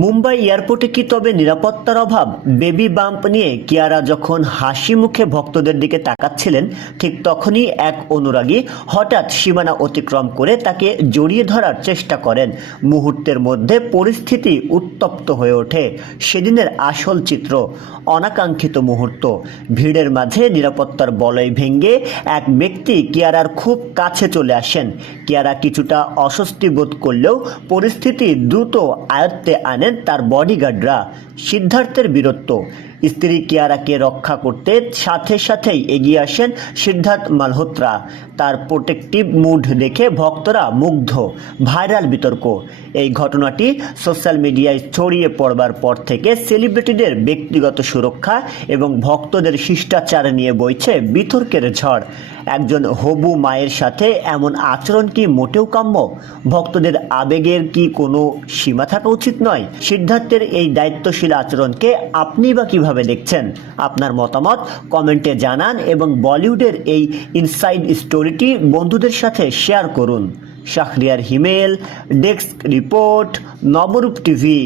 মুম্বাই এয়ারপোর্টে কি তবে নিরাপত্তার অভাব? বেবি বাম্প নিয়ে কিয়ারা যখন হাসি মুখে ভক্তদের দিকে তাকাচ্ছিলেন, ঠিক তখনই এক অনুরাগী হঠাৎ সীমানা অতিক্রম করে তাকে জড়িয়ে ধরার চেষ্টা করেন। মুহূর্তের মধ্যে পরিস্থিতি উত্তপ্ত হয়ে ওঠে। সেদিনের আসল চিত্র, অনাকাঙ্ক্ষিত মুহূর্ত। ভিড়ের মাঝে নিরাপত্তার বলয় ভেঙে এক ব্যক্তি কিয়ারার খুব কাছে চলে আসেন। কিয়ারা কিছুটা অস্বস্তি বোধ করলেও পরিস্থিতি দ্রুত আয়ত্তে আনেন তার বডিগার্ডরা। সিদ্ধার্থের বীরত্ব, স্ত্রী কিয়ারাকে রক্ষা করতে সাথে সাথেই এগিয়ে আসেন সিদ্ধার্থ মালহোত্রা। তার প্রোটেক্টিভ মুড দেখে ভক্তরা মুগ্ধ। ভাইরাল বিতর্ক। এই ঘটনাটি সোশ্যাল মিডিয়ায় ছড়িয়ে পড়বার পর থেকে সেলিব্রিটিদের ব্যক্তিগত সুরক্ষা এবং ভক্তদের শিষ্টাচার নিয়ে বইছে বিতর্কের ঝড়। একজন হবু মায়ের সাথে এমন আচরণ কি মোটেও কাম্য? ভক্তদের আবেগের কি কোনো সীমা থাকা উচিত নয়? সিদ্ধার্থের এই দায়িত্বশীল আচরণকে আপনি বা কিভাবে দেখছেন? আপনার মতামত কমেন্টে জানান এবং বলিউডের এই ইনসাইড স্টোরিটি বন্ধুদের সাথে শেয়ার করুন। শাহরিয়ার হিমেল, ডেস্ক রিপোর্ট, নবরূপ টিভি।